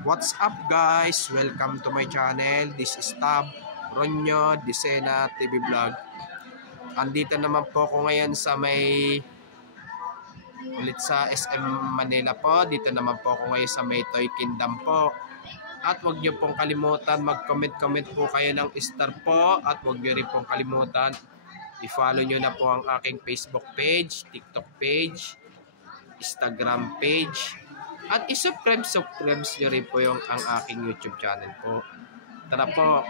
What's up guys? Welcome to my channel. This is Tab Ronyo Disena TV Vlog. Andito naman po ako ngayon sa ulit sa SM Manila po. Dito naman po ako ngayon sa may Toy Kingdom po. At huwag niyo pong kalimutan mag-comment po kayo ng star po. At huwag niyo rin pong kalimutan i-follow niyo na po ang aking Facebook page, TikTok page, Instagram page. At i-subscribe nyo rin po ang aking YouTube channel po. Tara po.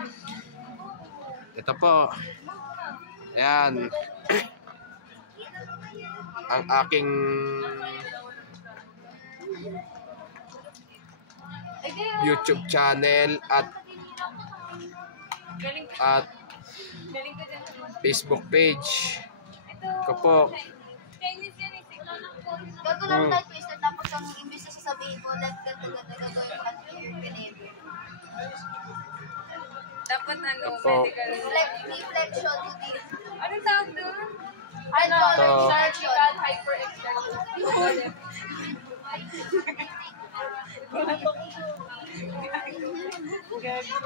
Ito po. Ayan. Ang aking YouTube channel at Facebook page. Ito po. Gagawin tayo twist at tapos ang imbis na sasabihin ko that gagawin ganito. Dapat ano, Reflection to the... anong tawag doon? Surgical hyperextension.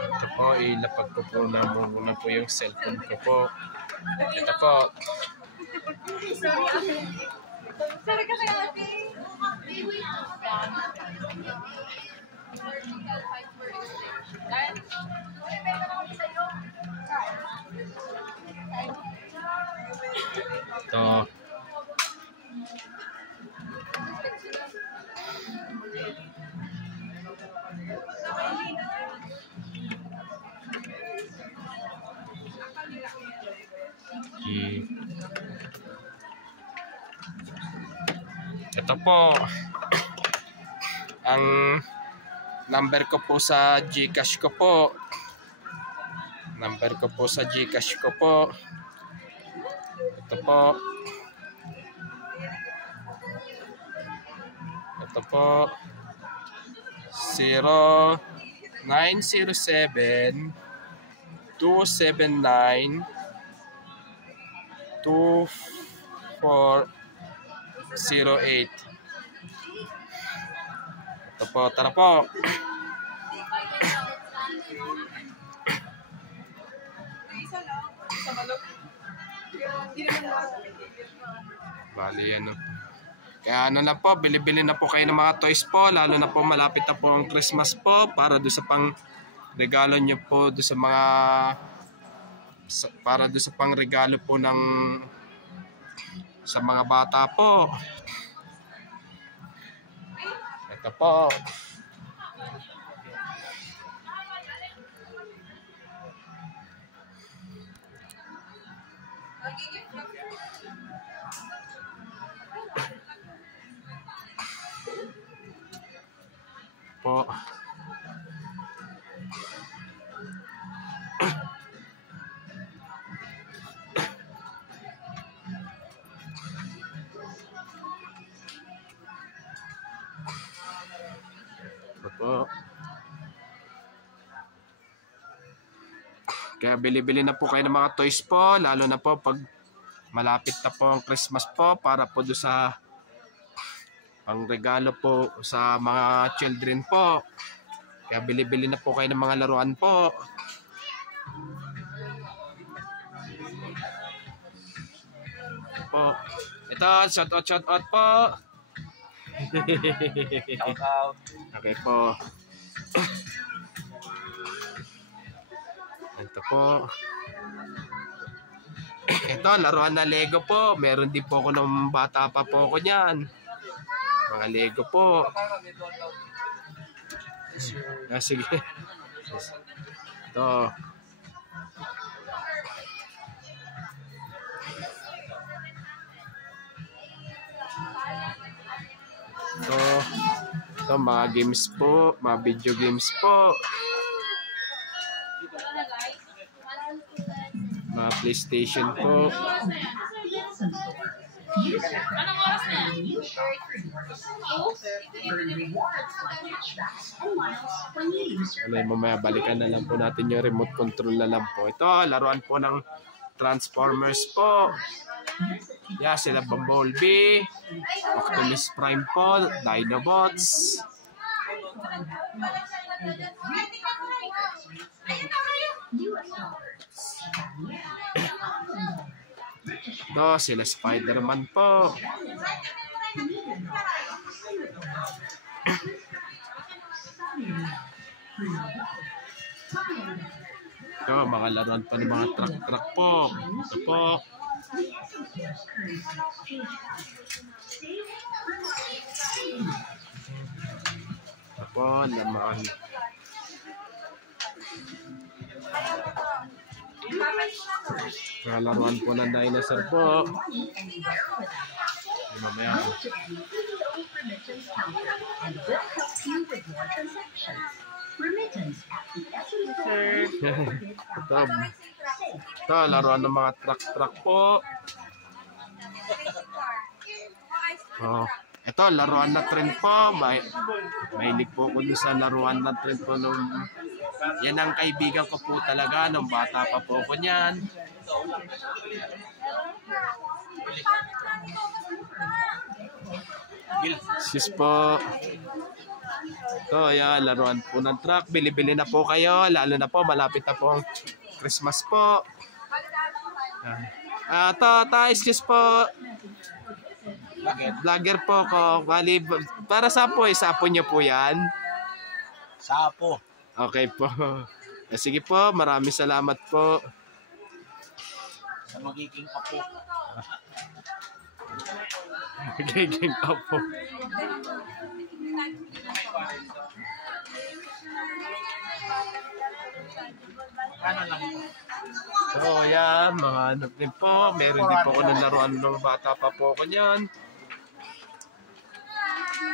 Ito po, ilapag ko po na muna po yung cellphone ko po. Ito po. Sorry ka kaya ate. Ito. Ito po ang number ko po sa GCash ko po. Number ko po sa GCash ko po. Ito po. Ito po 0907 279 2408. Ito po, tara po. Bali ano. Kaya ano na po, bili-bili na po kayo ng mga toys po, lalo na po malapit na po ang Christmas po para do sa pang regalo nyo po do sa mga para do sa pang regalo po ng sa mga bata po. Ito po. Po. Po. Kaya bili-bili na po kayo ng mga toys po, lalo na po pag malapit na po ang Christmas po para po do sa pang regalo po sa mga children po. Kaya bili-bili na po kayo ng mga laruan po. Po. Ito, shout out po. Shout out. Okay po. Ito po. Ito, laruan na Lego po. Meron din po ako nung bata pa po ako niyan. Mga Lego po. Sige. Ito. Ito mga games po, mga video games po. Mga PlayStation po. Anong oras na? Mamaya balikan na lang po natin yung remote control na lang po. Ito, laruan po ng Transformers po. Yeah, sila Bumblebee, Optimus Prime po, Dinobots. Ito, sila Spider-Man po. Ito, mga laruan pa ng mga truck po. Ito po. Ito po, naman. Mga laruan po ng dinosaur po. Mamaya. Ito, laruan ng mga truck po. Oh, ito, laruan na trend po. Mahilig po ko sa laruan na trend po nung yan ang kaibigan ko po talaga nung bata pa po ko niyan. Sis po. Ito, ayan, laruan po ng truck. Bili-bili na po kayo. Lalo na po, malapit na po ang Christmas po. Ito, sis po. Vlogger po ko. Bali, para sa po, isapo niyo po yan. Sapo. Okay po. Sige po, maraming salamat po. Sa magiging apo. Magiging apo. Ano lang ito? So, yan, mga anak din po. Meron din po ako ng laruan ng bata pa po ko niyan.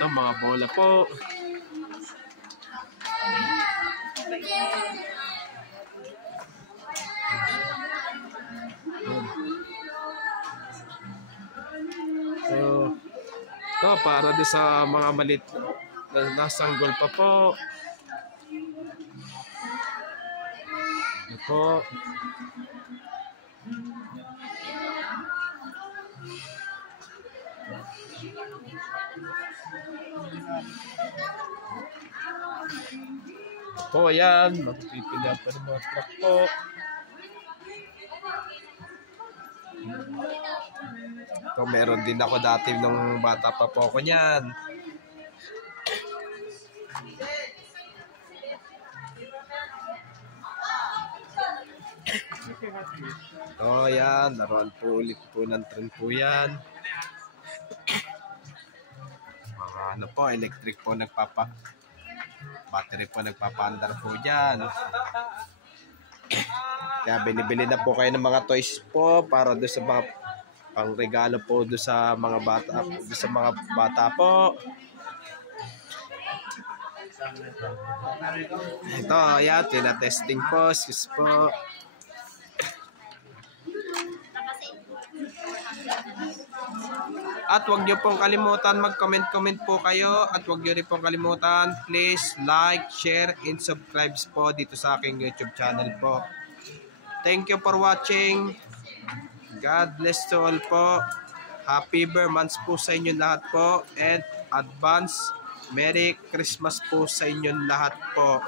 Ito, mga bola po. So, ito, para din sa mga malit na nasanggol pa po. Ito po. Po, yan. Magpipilihan pa ng mga truck po. Ito, meron din ako dati nung bata pa po ako niyan. Ito, yan. Laruan po ulit po ng trend po yan. Mga ano po, electric po battery po nagpapaandar po dyan. Kaya binibili na po kayo ng mga toys po para doon sa mga pangregalo po doon sa mga bata, po. Ito, ayan, tinatesting po, excuse po. At huwag niyo pong kalimutan mag-comment po kayo. At huwag niyo rin pong kalimutan, please like, share, and subscribe po dito sa aking YouTube channel po. Thank you for watching. God bless to all po. Happy Months po sa inyo lahat po. And advance Merry Christmas po sa inyo lahat po.